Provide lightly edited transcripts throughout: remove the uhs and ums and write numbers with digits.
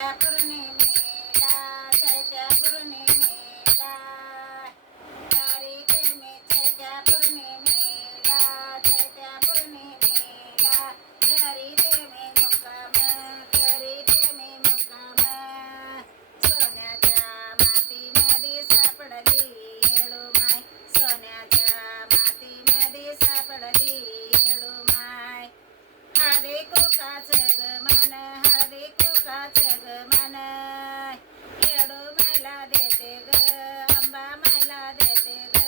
पौर्णिमेला चैत्या पौर्णिमेला तारीख मे चैत्या पौर्णिमेला चैत्या पौर्णिमेला करीते मी मुक्काम करीते मी मुक्काम सोन्याच्या मातीमध्ये सापडली येडूमाय सोन्याच्या मातीमध्ये सापडली येडूमाय हळदी कुकाचं ग मन हळदी कुकाचं ग मन येडूमायला देते ग अंबा मायला देते ग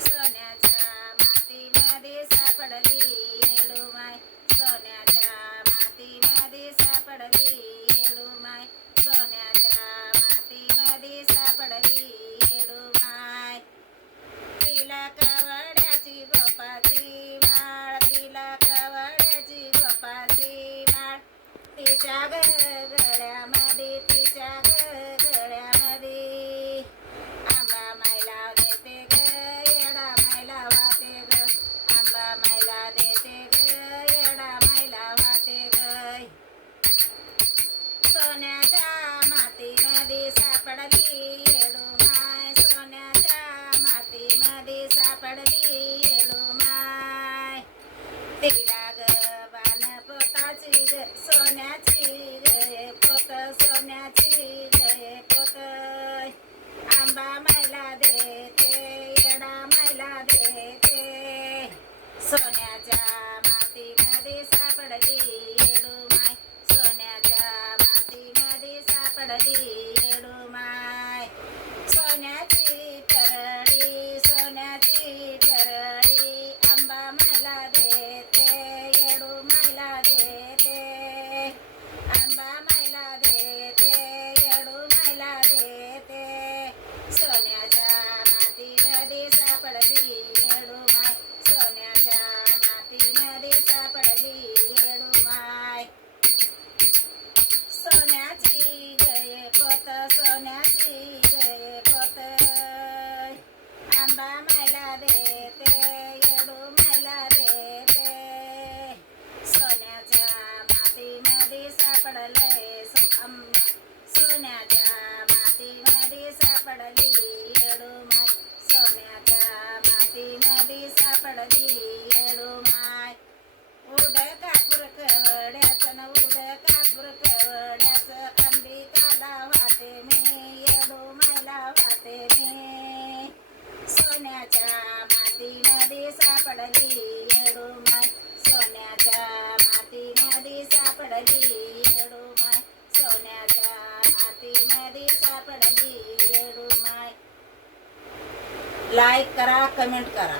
सोन्याच्या मातीमध्ये सापडली येडूमाय सोन्याच्या मातीमध्ये सापडली येडूमाय सोन्याच्या मातीमध्ये सापडली येडूमाय तिला कवड्याची गोपाची माळ तिला कवड्याची गोपाची माळ तिच्या गळ्यामध्ये तिच्या गळ्यामध्ये आंबा मायला देते ग येडा मायला वाटे ग आंबा मायला देते ग येडा मायला वाटे ग सोन्याच्या मातीमध्ये सापडली येडूमाय सोन्याच्या मातीमध्ये सापडली येडूमाय तिला ग बाण पोताची ग सोन्याची ग पोत सोन्याची ग पोत आंबा मायला देते येडा मायला देते सोन्याच्या मातीमध्ये सापडली येडूमाय सोन्याच्या मातीमध्ये सापडली येडूमाय सोन्याची परडी सोन्याची परडी आंबा मायला देते येडूमायला देते आंबा मायला देते येडूमायला देते सोन्याच्या मातीमध्ये सापडली येडूमाय सोन्याच्या मातीमध्ये सापडली येडूमाय सोन्याची गये पोत सोन्याची गये पोत आंबा मायला देते येडूमायला देते सोन्याच्या मातीमध्ये सापडले सोन्याच्या मातीमध्ये सापडली येडूमाय सोन्याच्या मातीमध्ये सापडली येडूमाय कापूर कवड्याचं न कापूर कवड्याचं अंबिकाला वाटे मी येडूमायला वाटे मी सोन्याच्या मातीमध्ये सापडली येडूमाय सोन्याच्या मातीमध्ये सापडली येडूमाय सोन्याच्या मातीमध्ये सापडली येडूमाय लाईक करा कमेंट करा.